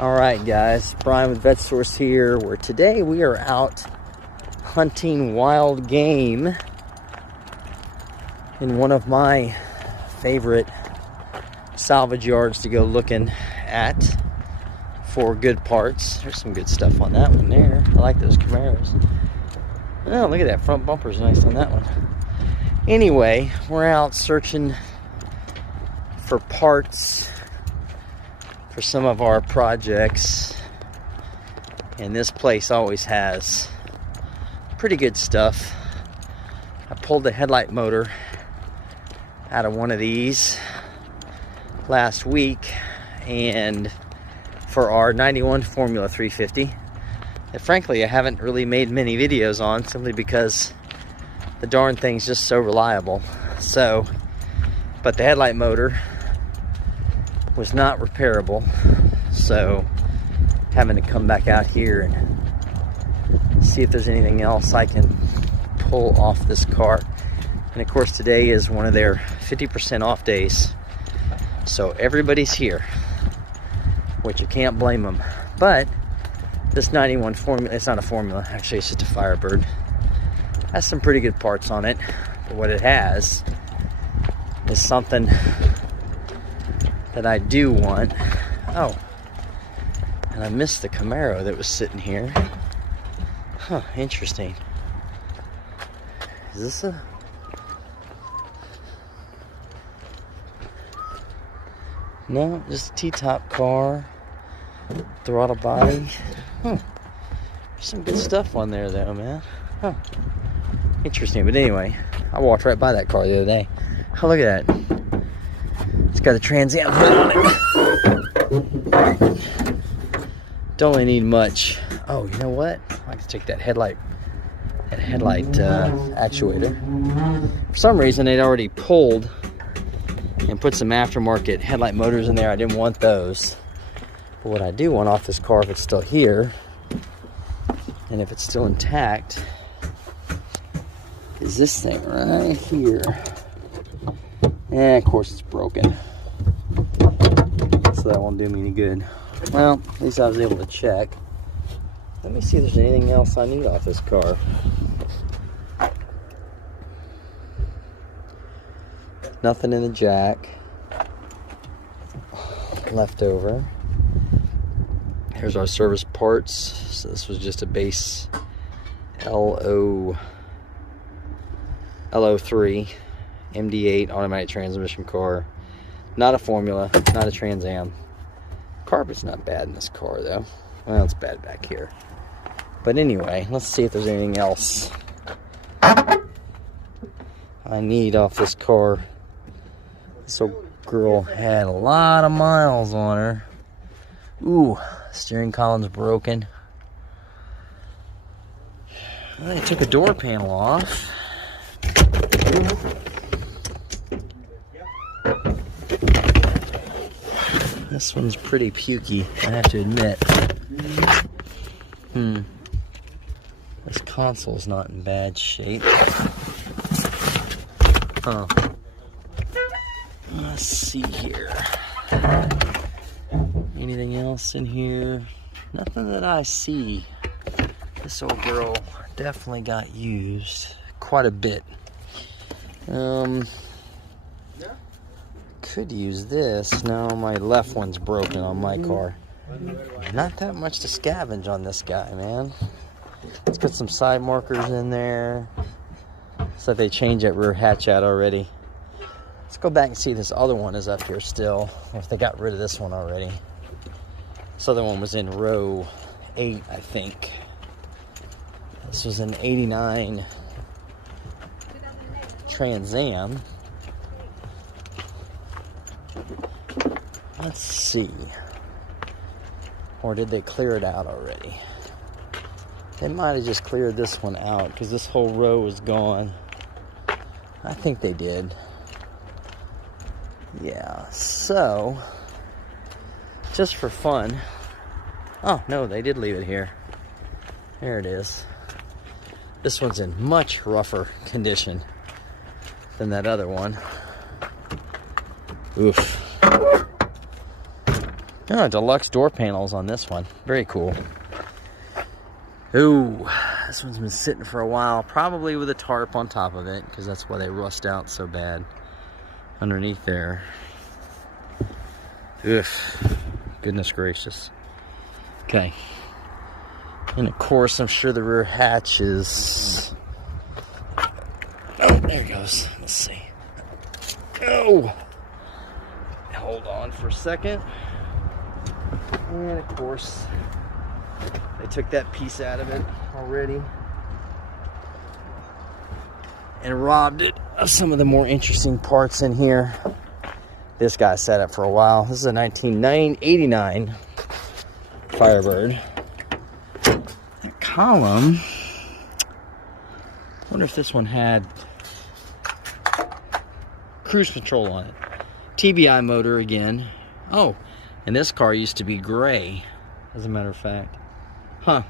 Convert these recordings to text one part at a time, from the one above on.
Alright guys, Brian with VetteSource here, where today we are out hunting wild game in one of my favorite salvage yards to go looking at for good parts. There's some good stuff on that one there. I like those Camaros. Oh, look at that front bumper's nice on that one. Anyway, we're out searching for parts for some of our projects, and this place always has pretty good stuff. I pulled the headlight motor out of one of these last week, and for our 91 Formula 350 that frankly I haven't really made many videos on, simply because the darn thing's just so reliable. So, but the headlight motor was not repairable, so having to come back out here and see if there's anything else I can pull off this car. And of course today is one of their 50% off days, so everybody's here, which you can't blame them. But this 91 Formula, it's not a Formula, actually it's just a Firebird, has some pretty good parts on it. But what it has is something that I do want. Oh, and I missed the Camaro that was sitting here. Huh, interesting. Is this a... No, just a T-top car. Throttle body. Huh. There's some good stuff on there though, man. Huh. Interesting, but anyway, I walked right by that car the other day. Oh, look at that. It's got a Trans Am hood on it. Don't really need much. Oh, you know what? I can take that headlight actuator. For some reason, they'd already pulled and put some aftermarket headlight motors in there. I didn't want those. But what I do want off this car, if it's still here, and if it's still intact, is this thing right here. And of course it's broken, so that won't do me any good. Well, at least I was able to check. Let me see if there's anything else I need off this car. Nothing in the jack. Leftover. Here's our service parts. So this was just a base LO3 MD8 automatic transmission car. Not a Formula, not a Trans Am. Carpet's not bad in this car though. Well, it's bad back here. But anyway, let's see if there's anything else I need off this car. This old girl had a lot of miles on her. Ooh, steering column's broken. I took a door panel off. This one's pretty pukey, I have to admit. This console's not in bad shape. Huh. Let's see here. Anything else in here? Nothing that I see. This old girl definitely got used quite a bit. Could use this. No, my left one's broken on my car. Not that much to scavenge on this guy, man. Let's put some side markers in there. Looks like they changed that rear hatch out already. Let's go back and see if this other one is up here still, or if they got rid of this one already. This other one was in row 8, I think. This was an 89 Trans Am. Let's see. Or did they clear it out already? They might have just cleared this one out because this whole row was gone. I think they did. Yeah, so just for fun. Oh, no, they did leave it here. There it is. This one's in much rougher condition than that other one. Oof. Oh, deluxe door panels on this one. Very cool. Ooh, this one's been sitting for a while, probably with a tarp on top of it, because that's why they rust out so bad underneath there. Ugh, goodness gracious. Okay. And of course, I'm sure the rear hatch is... Oh, there it goes. Let's see. Oh! Hold on for a second. And of course, they took that piece out of it already and robbed it of some of the more interesting parts in here. This guy sat up for a while. This is a 1989 Firebird. That column, I wonder if this one had cruise control on it. TBI motor again. Oh, and this car used to be gray, as a matter of fact. Huh.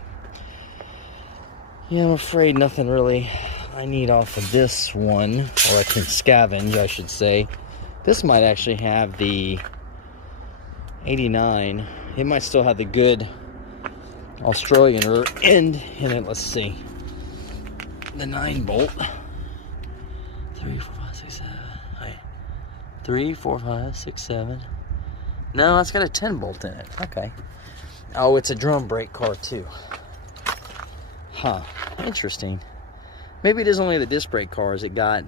Yeah, I'm afraid nothing really I need off of this one, or I can scavenge, I should say. This might actually have the 89. It might still have the good Australian rear end in it. Let's see. The 9-bolt. 3, 4, 5, 6, 7. 3, 4, 5, 6, 7. No, it's got a 10-bolt in it. Okay. Oh, it's a drum brake car too. Huh. Interesting. Maybe it is only the disc brake cars that got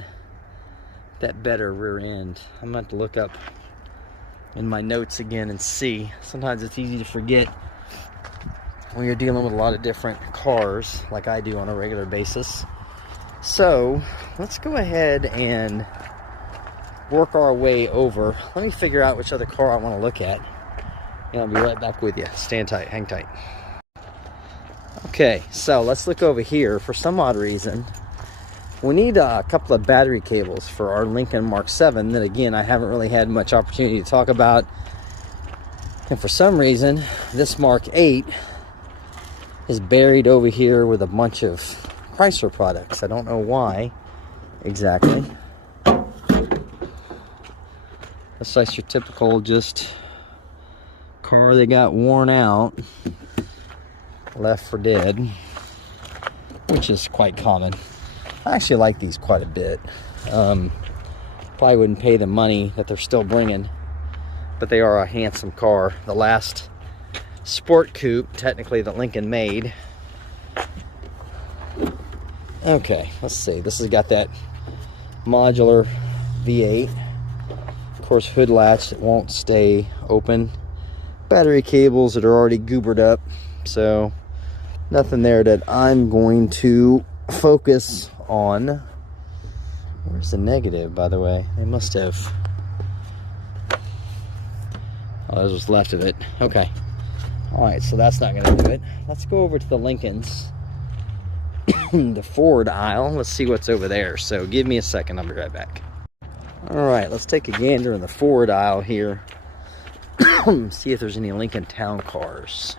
that better rear end. I'm going to have to look up in my notes again and see. Sometimes it's easy to forget when you're dealing with a lot of different cars like I do on a regular basis. So, let's go ahead and work our way over. Let me figure out which other car I want to look at, and I'll be right back with you. Stand tight, hang tight. Okay, so let's look over here. For some odd reason, we need a couple of battery cables for our Lincoln Mark 7 that, again, I haven't really had much opportunity to talk about. And for some reason, this Mark 8 is buried over here with a bunch of Chrysler products. I don't know why exactly. That's like your typical just car that got worn out, left for dead, which is quite common. I actually like these quite a bit. Probably wouldn't pay the money that they're still bringing, but they are a handsome car. The last sport coupe, technically, that Lincoln made. Okay, let's see. This has got that modular V8. Of course, hood latch that won't stay open. Battery cables that are already goobered up. So, nothing there that I'm going to focus on. Where's the negative, by the way? They must have... Oh, there's what's left of it. Okay. Alright, so that's not going to do it. Let's go over to the Lincolns. The Ford aisle. Let's see what's over there. So, give me a second. I'll be right back. Alright, let's take a gander in the Ford aisle here. See if there's any Lincoln Town cars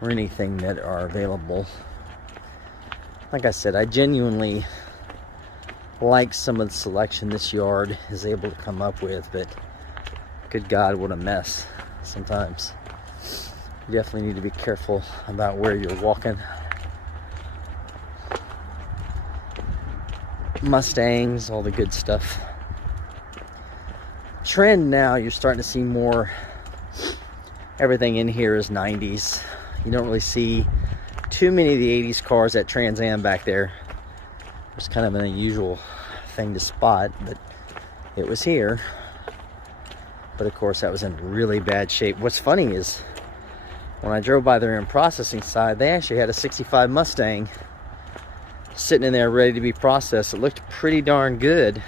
or anything that are available. Like I said, I genuinely like some of the selection this yard is able to come up with, but good God, what a mess sometimes. You definitely need to be careful about where you're walking. Mustangs, all the good stuff. Trend now, you're starting to see more. Everything in here is 90s. You don't really see too many of the 80s cars at Trans Am back there. It's kind of an unusual thing to spot, but it was here. But of course, that was in really bad shape. What's funny is when I drove by their in-processing side, they actually had a 65 Mustang sitting in there ready to be processed. It looked pretty darn good.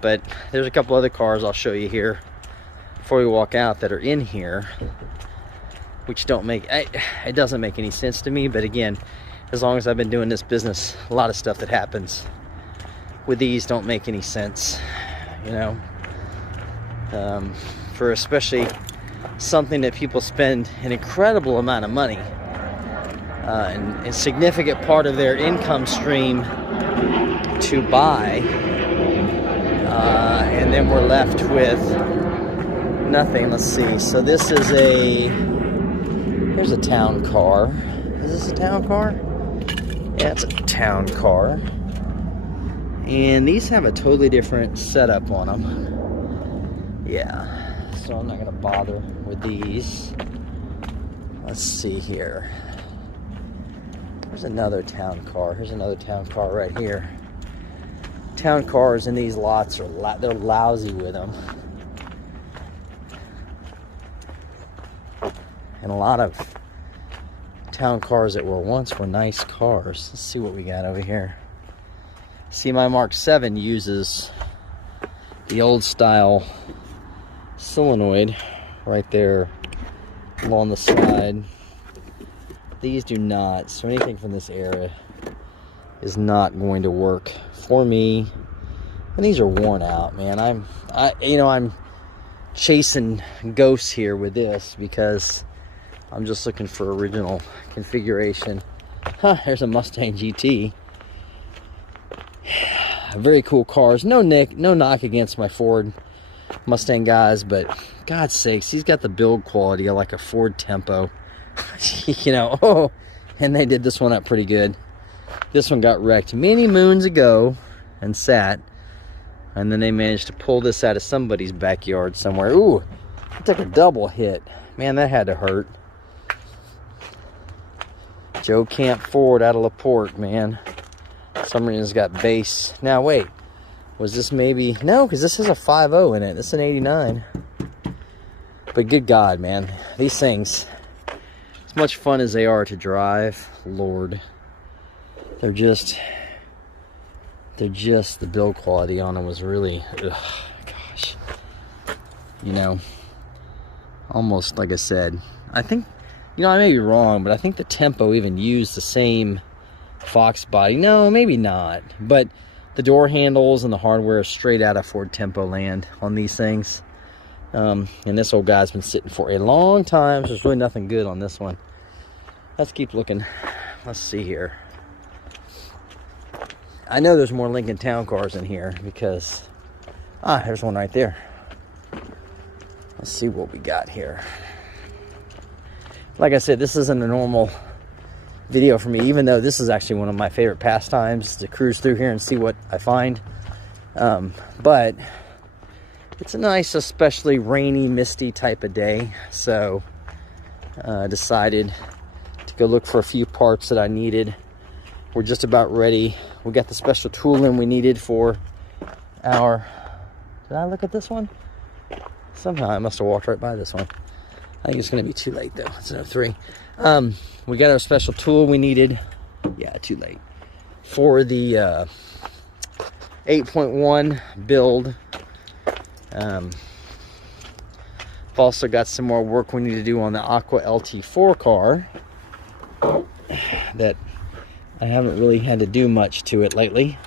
But there's a couple other cars I'll show you here before we walk out that are in here, which don't make it doesn't make any sense to me. But again, as long as I've been doing this business, a lot of stuff that happens with these don't make any sense, you know. For especially something that people spend an incredible amount of money and a significant part of their income stream to buy, and then we're left with Nothing. Let's see. So this is here's a town car. Is this a town car? Yeah, it's a town car. And these have a totally different setup on them. Yeah. So I'm not going to bother with these. Let's see here. There's another town car. Here's another town car right here. Town cars in these lots are they're lousy with them. And a lot of town cars that were nice cars. Let's see what we got over here. See, my Mark 7 uses the old style solenoid right there along the side. These do not, so anything from this era is not going to work for me. And these are worn out, man. I'm chasing ghosts here with this because I'm just looking for original configuration. There's a Mustang GT. Very cool cars. No knock against my Ford Mustang guys, but God's sakes, he's got the build quality of like a Ford Tempo. You know, oh, and they did this one up pretty good. This one got wrecked many moons ago and sat, and then they managed to pull this out of somebody's backyard somewhere. Ooh, it took a double hit. Man, that had to hurt. Joe Camp Ford out of LaPorte, man. Some reason it's got base. Now wait, was this maybe, no, because this has a 5.0 in it. It's an 89. But good God, man, these things, as much fun as they are to drive, Lord, they're just the build quality on them was really, gosh, you know, almost like I said, I think, you know, I may be wrong, but I think the Tempo even used the same Fox body. No, maybe not, but the door handles and the hardware is straight out of Ford Tempo land on these things. And this old guy's been sitting for a long time, so there's really nothing good on this one. Let's keep looking. Let's see here. I know there's more Lincoln Town cars in here because, there's one right there. Let's see what we got here. Like I said, this isn't a normal video for me, even though this is actually one of my favorite pastimes, to cruise through here and see what I find. But it's a nice, especially rainy, misty type of day, so decided to go look for a few parts that I needed. We're just about ready. We got the special tooling we needed for our, did I look at this one? Somehow I must have walked right by this one. I think it's going to be too late though. It's an 03. We got our special tool we needed. Yeah, too late. For the 8.1 build. I've also got some more work we need to do on the Aqua LT4 car that I haven't really had to do much to it lately.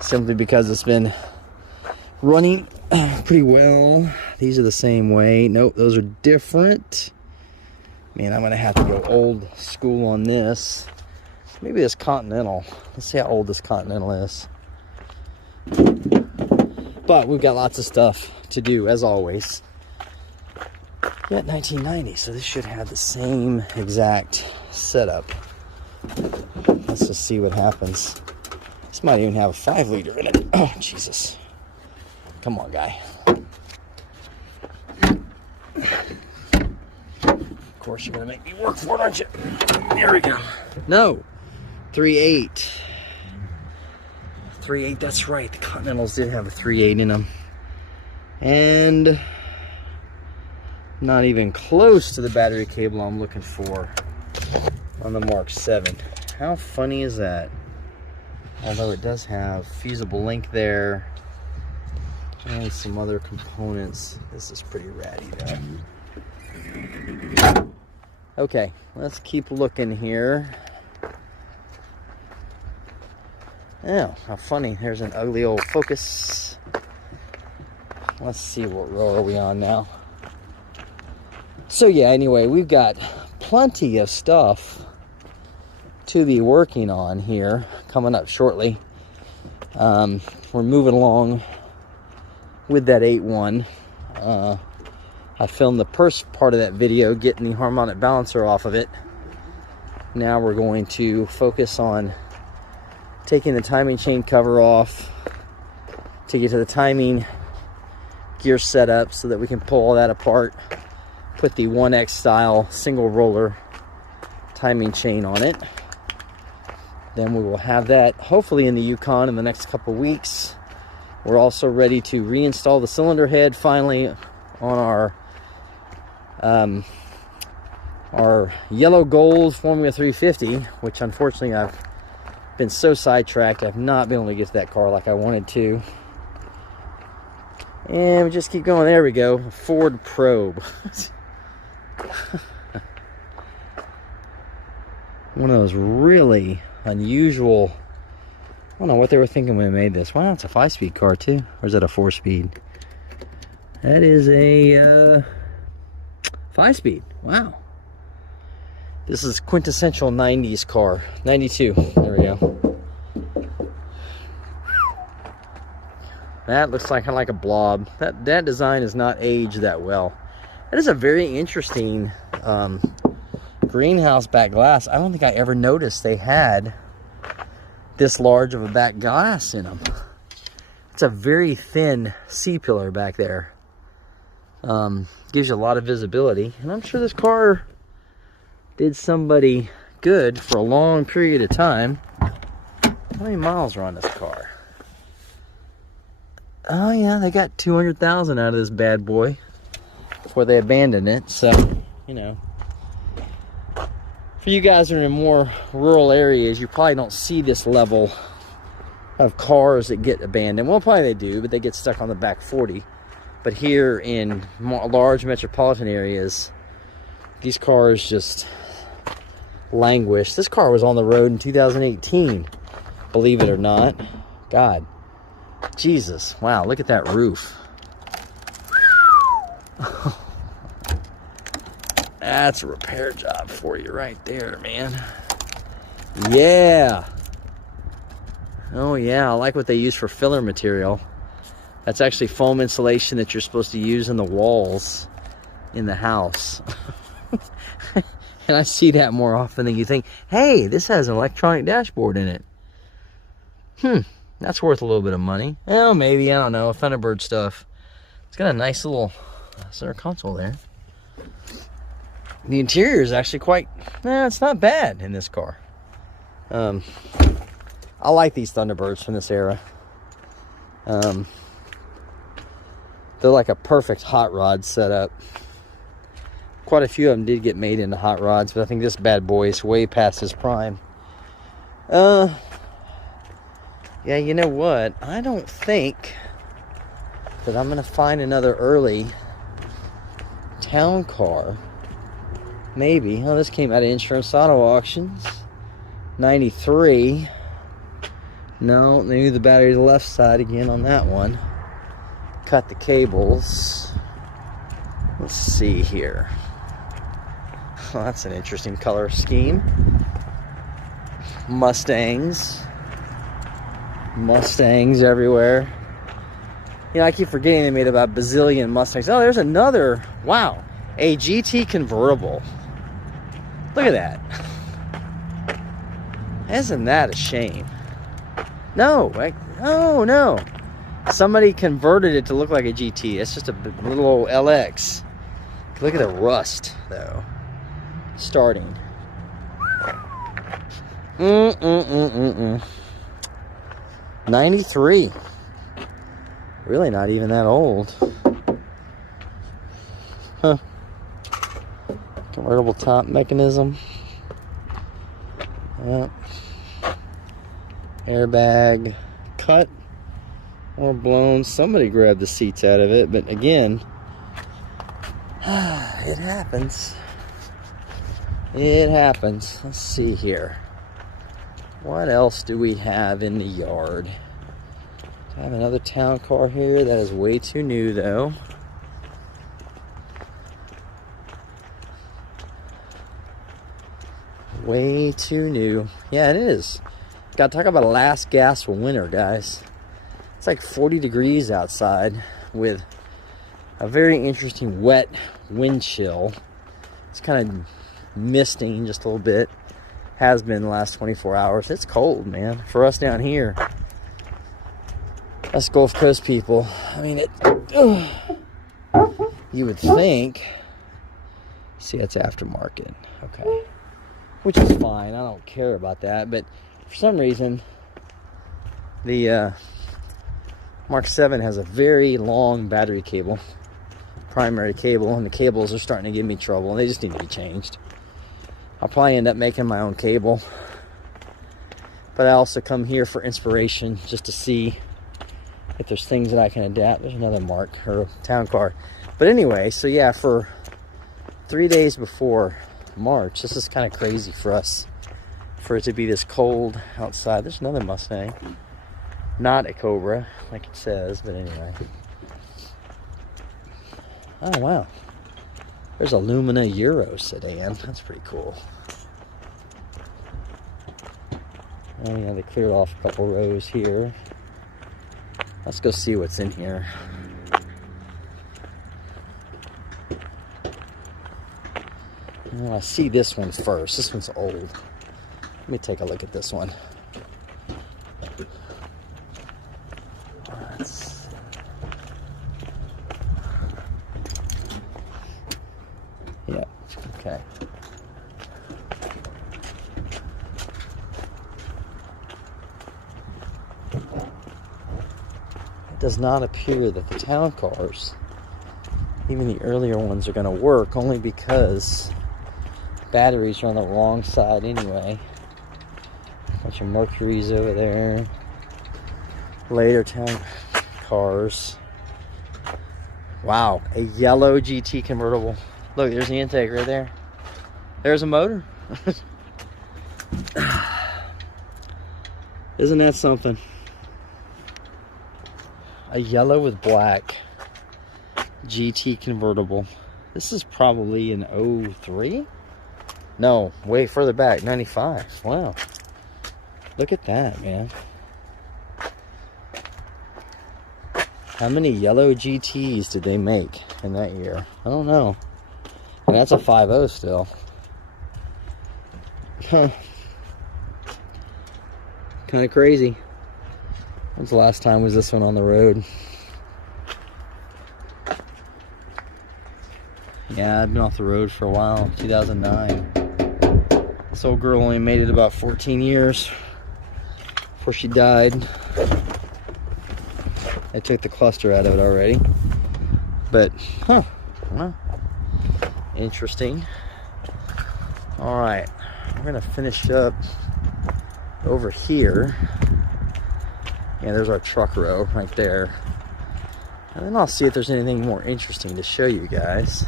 Simply because it's been running pretty well. These are the same way. Nope, those are different. Man, I'm gonna have to go old school on this. Maybe this Continental. Let's see how old this Continental is. But we've got lots of stuff to do, as always. Yeah, 1990, so this should have the same exact setup. Let's just see what happens. This might even have a 5-liter in it. Oh, Jesus. Come on, guy. Of course, you're going to make me work for it, aren't you? There we go. No. 3.8. 3.8, that's right. The Continentals did have a 3.8 in them. And not even close to the battery cable I'm looking for on the Mark 7. How funny is that? Although it does have fusible link there and some other components. This is pretty ratty though. Okay, let's keep looking here. Oh, how funny. There's an ugly old Focus. Let's see, what row are we on now? So yeah, anyway, we've got plenty of stuff to be working on here coming up shortly. We're moving along with that 8.1. I filmed the first part of that video getting the harmonic balancer off of it. Now we're going to focus on taking the timing chain cover off to get to the timing gear setup so that we can pull all that apart, put the 1X style single roller timing chain on it. Then we will have that hopefully in the Yukon in the next couple weeks. We're also ready to reinstall the cylinder head finally on our yellow gold Formula 350, which unfortunately I've been so sidetracked I've not been able to get to that car like I wanted to. And we just keep going. There we go. Ford Probe. One of those really unusual, I don't know what they were thinking when they made this. Wow, it's a 5-speed car too. Or is that a 4-speed? That is a 5-speed. Wow. This is quintessential 90s car. 92. There we go. That looks like kind of like a blob. That design is not aged that well. That is a very interesting greenhouse back glass. I don't think I ever noticed they had this large of a back glass in them. It's a very thin C-pillar back there. Gives you a lot of visibility. And I'm sure this car did somebody good for a long period of time. How many miles are on this car? Oh yeah, they got 200,000 out of this bad boy before they abandoned it. So, you know, for you guys that are in more rural areas, you probably don't see this level of cars that get abandoned. Well, probably they do, but they get stuck on the back 40. But here in large metropolitan areas, these cars just languish. This car was on the road in 2018, believe it or not. God, Jesus, wow, look at that roof. That's a repair job for you right there, man. Yeah. Oh yeah, I like what they use for filler material. That's actually foam insulation that you're supposed to use in the walls in the house. And I see that more often than you think. Hey, this has an electronic dashboard in it. That's worth a little bit of money. Well, maybe, I don't know, Thunderbird stuff. It's got a nice little center console there. The interior is actually quite, it's not bad in this car. I like these Thunderbirds from this era. They're like a perfect hot rod setup. Quite a few of them did get made into hot rods, but I think this bad boy is way past his prime. Yeah, you know what? I don't think that I'm going to find another early town car. Maybe. Oh, this came out of Insurance Auto Auctions. 93. No, they moved the battery to the left side again on that one. Cut the cables. Let's see here. Oh, that's an interesting color scheme. Mustangs everywhere. You know, I keep forgetting they made about a bazillion Mustangs. Oh, there's another. Wow. A GT convertible. Look at that. Isn't that a shame? No. Oh, no. Somebody converted it to look like a GT. It's just a little old LX. Look at the rust, though. Starting. 93. Really not even that old. Huh. Convertible top mechanism. Yep. Airbag cut or blown. Somebody grabbed the seats out of it, but again, it happens. It happens. Let's see here. What else do we have in the yard? I have another town car here that is way too new, though. Way too new. Yeah, it is. Got to talk about a last gasp of winter, guys. It's like 40 degrees outside with a very interesting wet wind chill. It's kind of misting just a little bit. Has been the last 24 hours. It's cold, man. For us down here, us Gulf Coast people, I mean, you would think, see, that's aftermarket, okay, which is fine. I don't care about that, but for some reason, the Mark 7 has a very long battery cable, primary cable, and the cables are starting to give me trouble, and they just need to be changed. I'll probably end up making my own cable, but I also come here for inspiration, just to see if there's things that I can adapt. There's another Mark, or town car. But anyway, so yeah, for 3 days before March, this is kind of crazy for us, for it to be this cold outside. There's another Mustang, not a Cobra like it says, but anyway. Oh wow, there's a Lumina Euro sedan. That's pretty cool. Oh yeah, they cleared off a couple rows here. Let's go see what's in here. Well, I see this one first. This one's old. Let me take a look at this one. Yeah, okay. It does not appear that the town cars, even the earlier ones, are going to work, only because batteries are on the wrong side anyway. Bunch of Mercuries over there. Later town cars. Wow, a yellow GT convertible. Look, there's the intake right there. There's a motor. Isn't that something? A yellow with black GT convertible. This is probably an 03? No, way further back, 95. Wow. Look at that, man. How many yellow GTs did they make in that year? I don't know. And that's a 5.0 still. Huh. Kind of crazy. When's the last time was this one on the road? Yeah, I've been off the road for a while. 2009. This old girl only made it about 14 years before she died. I took the cluster out of it already. But, huh. Well, interesting. Alright. We're going to finish up over here. Yeah, there's our truck row right there. And then I'll see if there's anything more interesting to show you guys.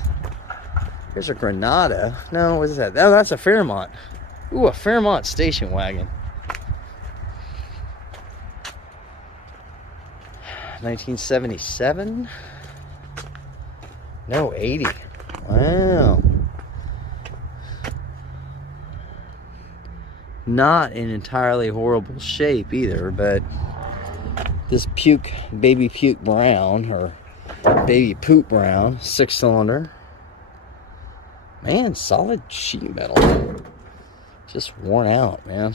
Here's a Granada. No, what is that? Oh, that's a Fairmont. Ooh, a Fairmont station wagon. 1977? No, 80. Wow. Not in entirely horrible shape either, but this baby puke brown, or baby poop brown, 6-cylinder. Man, solid sheet metal. Just worn out, man.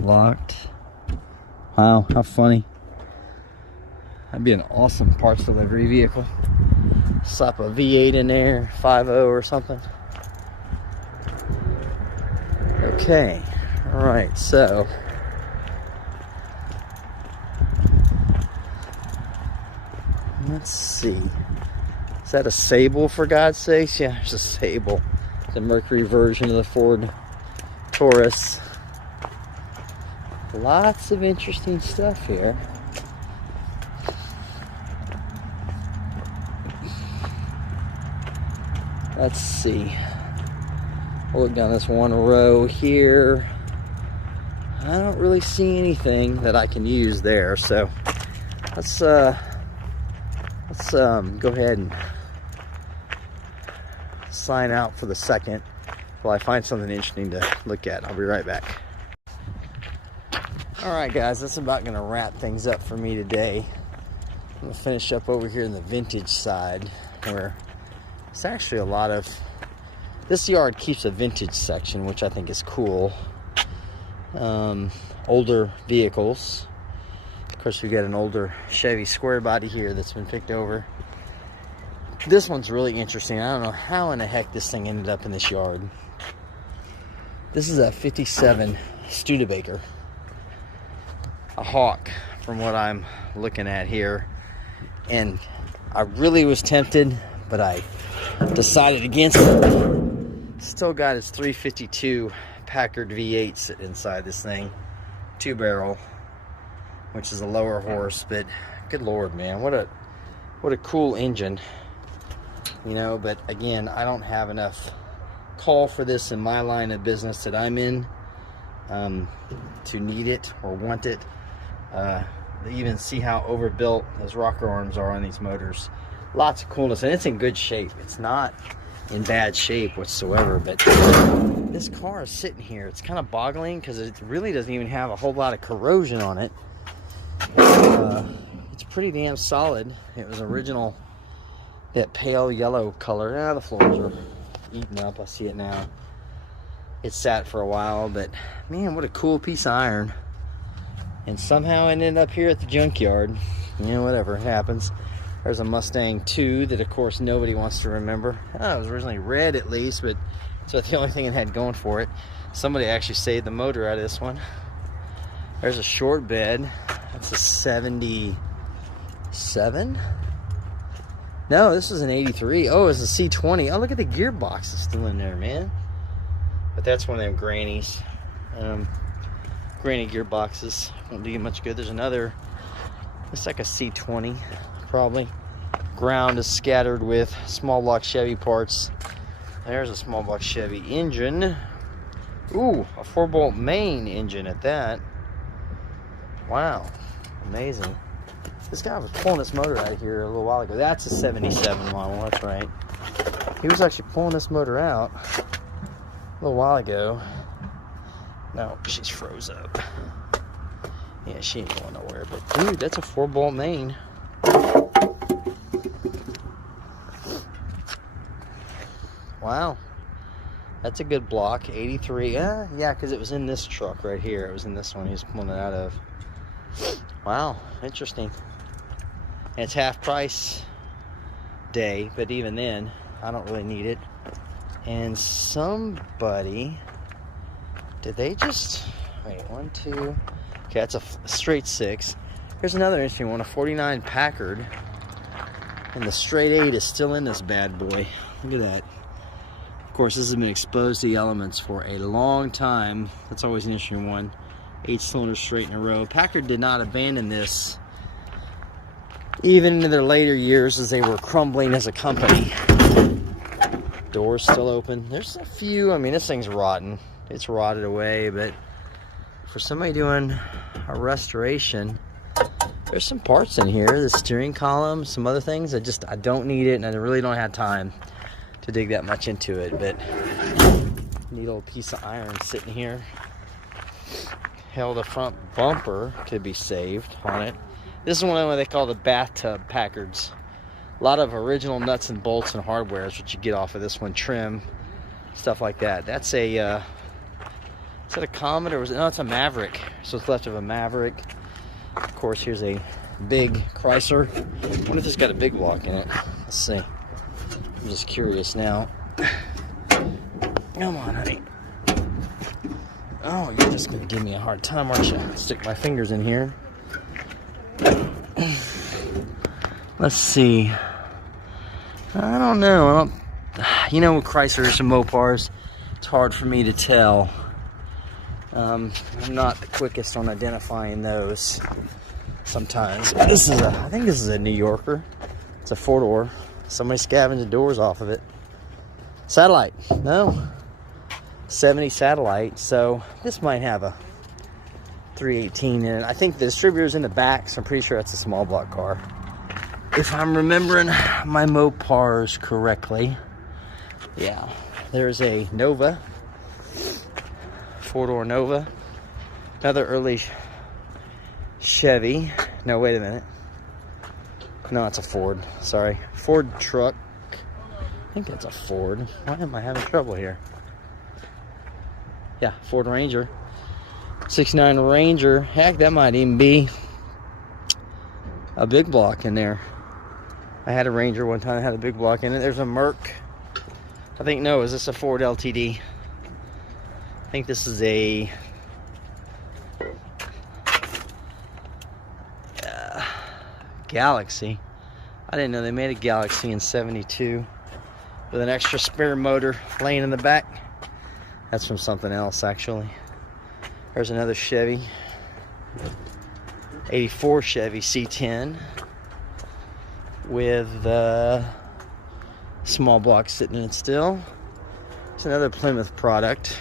Locked. Wow, how funny. That'd be an awesome parts delivery vehicle. Slap a V8 in there, 5.0 or something. Okay, alright, so let's see. Is that a Sable, for God's sakes? Yeah, there's a Sable. The Mercury version of the Ford Taurus. Lots of interesting stuff here. Let's see. We'll look down this one row here. I don't really see anything that I can use there, so let's go ahead and sign out for the second while I find something interesting to look at. I'll be right back. Alright guys, that's about going to wrap things up for me today. I'm going to finish up over here in the vintage side, where it's actually a lot of... This yard keeps a vintage section, which I think is cool. Older vehicles. Of course, we got an older Chevy square body here that's been picked over. This one's really interesting. I don't know how in the heck this thing ended up in this yard. This is a 57 Studebaker. A Hawk, from what I'm looking at here. And I really was tempted, but I decided against it. Still got his 352 Packard V8 sitting inside this thing. 2-barrel, which is a lower horse, but good lord, man, what a cool engine. You know, but again, I don't have enough call for this in my line of business that I'm in to need it or want it. Even see how overbuilt those rocker arms are on these motors. Lots of coolness, and it's in good shape. It's not in bad shape whatsoever, but this car is sitting here. It's kind of boggling because it really doesn't even have a whole lot of corrosion on it. It's pretty damn solid. It was original, that pale yellow color. Now the floors are eaten up. I see it now. It sat for a while, but man, what a cool piece of iron. And somehow it ended up here at the junkyard. You know, whatever, it happens. There's a Mustang 2 that, of course, nobody wants to remember. Oh, it was originally red, at least, but it's about the only thing it had going for it. Somebody actually saved the motor out of this one. There's a short bed. That's a 77? No, this is an 83. Oh, it's a C20. Oh, look at the gearbox. It's still in there, man. But that's one of them grannies. Granny gearboxes. Won't do you much good. There's another. It's like a C20, probably. Ground is scattered with small block Chevy parts. There's a small block Chevy engine. Ooh, a 4-bolt main engine at that. Wow, amazing. This guy was pulling this motor out of here a little while ago. That's a 77 model, that's right. He was actually pulling this motor out a little while ago. No, she's froze up. Yeah, she ain't going nowhere, but dude, that's a 4-bolt main. Wow. That's a good block, 83. Yeah, because it was in this truck right here. It was in this one he was pulling it out of. Wow, interesting. And it's half price day, but even then, I don't really need it. And somebody, did they just, wait, 1, 2, okay, that's a straight 6. Here's another interesting one, a 49 Packard. And the straight 8 is still in this bad boy. Look at that. Of course, this has been exposed to the elements for a long time. That's always an interesting one. 8 cylinders straight in a row. Packard did not abandon this even into their later years as they were crumbling as a company. Doors still open. There's a few, I mean, this thing's rotten. It's rotted away, but for somebody doing a restoration, there's some parts in here. The steering column, some other things. I don't need it, and I really don't have time to dig that much into it, but neat little piece of iron sitting here. Hell, the front bumper could be saved on it. This is one of what they call the bathtub Packards. A lot of original nuts and bolts and hardware is what you get off of this one. Trim, stuff like that. That's a, is that a Comet or was it? No, it's a Maverick. So it's left of a Maverick. Of course, here's a big Chrysler. I wonder if this got a big block in it. Let's see. I'm just curious now. Come on, honey. Oh, you're just gonna give me a hard time, aren't you? Stick my fingers in here. Let's see. I don't know. You know, with Chryslers and Mopars, it's hard for me to tell. I'm not the quickest on identifying those sometimes. But this is I think this is a New Yorker. It's a 4-door. Somebody scavenged the doors off of it. Satellite. No. 70 Satellite. So this might have a 318 in it. I think the distributor's in the back, so I'm pretty sure that's a small block car. If I'm remembering my Mopars correctly. Yeah. There's a Nova. 4-door Nova. Another early Chevy. No, wait a minute. No, it's a Ford. Sorry. Ford truck. I think it's a Ford. Why am I having trouble here? Yeah, Ford Ranger. 69 Ranger. Heck, that might even be a big block in there. I had a Ranger one time that had a big block in it. There's a Merc. I think, no, is this a Ford LTD? I think this is a Galaxy. I didn't know they made a Galaxy in '72 with an extra spare motor laying in the back. That's from something else, actually. There's another Chevy, 84 Chevy C10 with small block sitting in it still. It's another Plymouth product.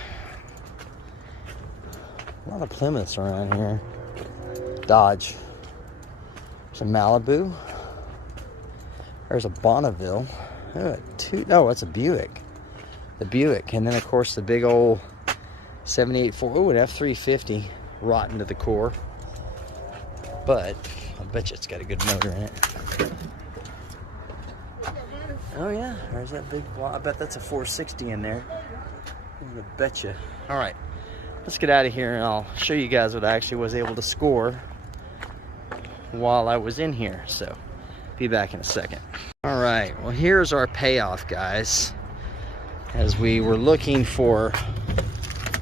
A lot of Plymouths around here. Dodge. There's a Malibu. There's a Bonneville. Oh, it's a Buick. The Buick. And then, of course, the big old 78 Ford. Oh, an F-350. Rotten to the core. But I bet you it's got a good motor in it. Oh, yeah. There's that big block. I bet that's a 460 in there. I bet you. All right. Let's get out of here and I'll show you guys what I actually was able to score while I was in here. So, be back in a second. All right, well, here's our payoff, guys. As we were looking for,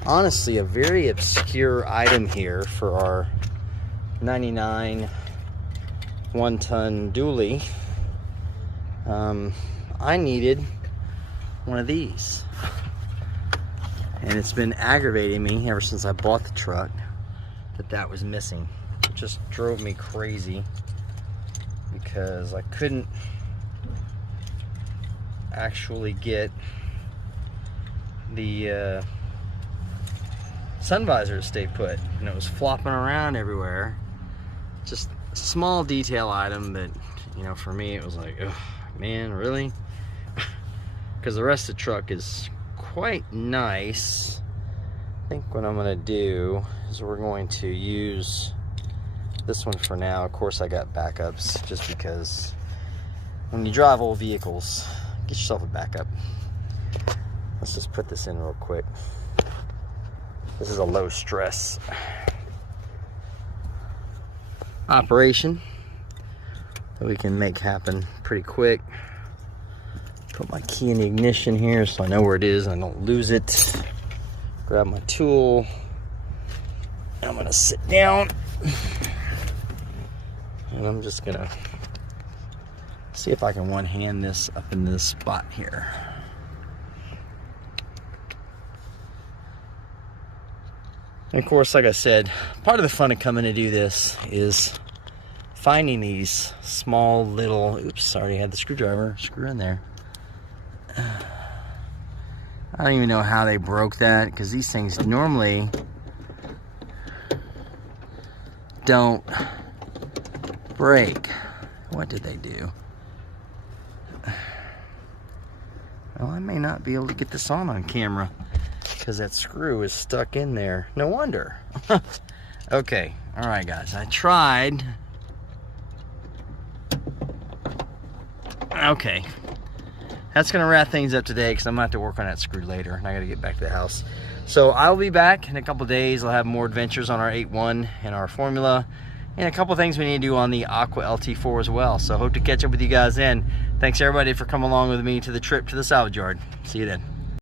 honestly, a very obscure item here for our 99 one-ton dually. I needed one of these. And it's been aggravating me ever since I bought the truck that was missing. It just drove me crazy because I couldn't actually get the sun visor to stay put, and it was flopping around everywhere. Just a small detail item, but you know, for me it was like, oh man, really? Because the rest of the truck is quite nice. I think what I'm gonna do is we're going to use this one for now. Of course, I got backups just because when you drive old vehicles, get yourself a backup. Let's just put this in real quick. This is a low stress operation that we can make happen pretty quick. Put my key in the ignition here so I know where it is and I don't lose it. Grab my tool. I'm gonna sit down and I'm just gonna see if I can one-hand this up in this spot here. And of course, like I said, part of the fun of coming to do this is finding these small little, oops, already had the screwdriver, screw in there. I don't even know how they broke that, because these things normally don't break. What did they do? Well, I may not be able to get this on camera because that screw is stuck in there. No wonder. Okay, all right, guys. I tried. Okay. That's going to wrap things up today because I'm going to have to work on that screw later and I got to get back to the house. So I'll be back in a couple days. I'll have more adventures on our 8.1 and our Formula and a couple things we need to do on the Aqua LT4 as well. So hope to catch up with you guys then. Thanks everybody for coming along with me to the trip to the salvage yard. See you then.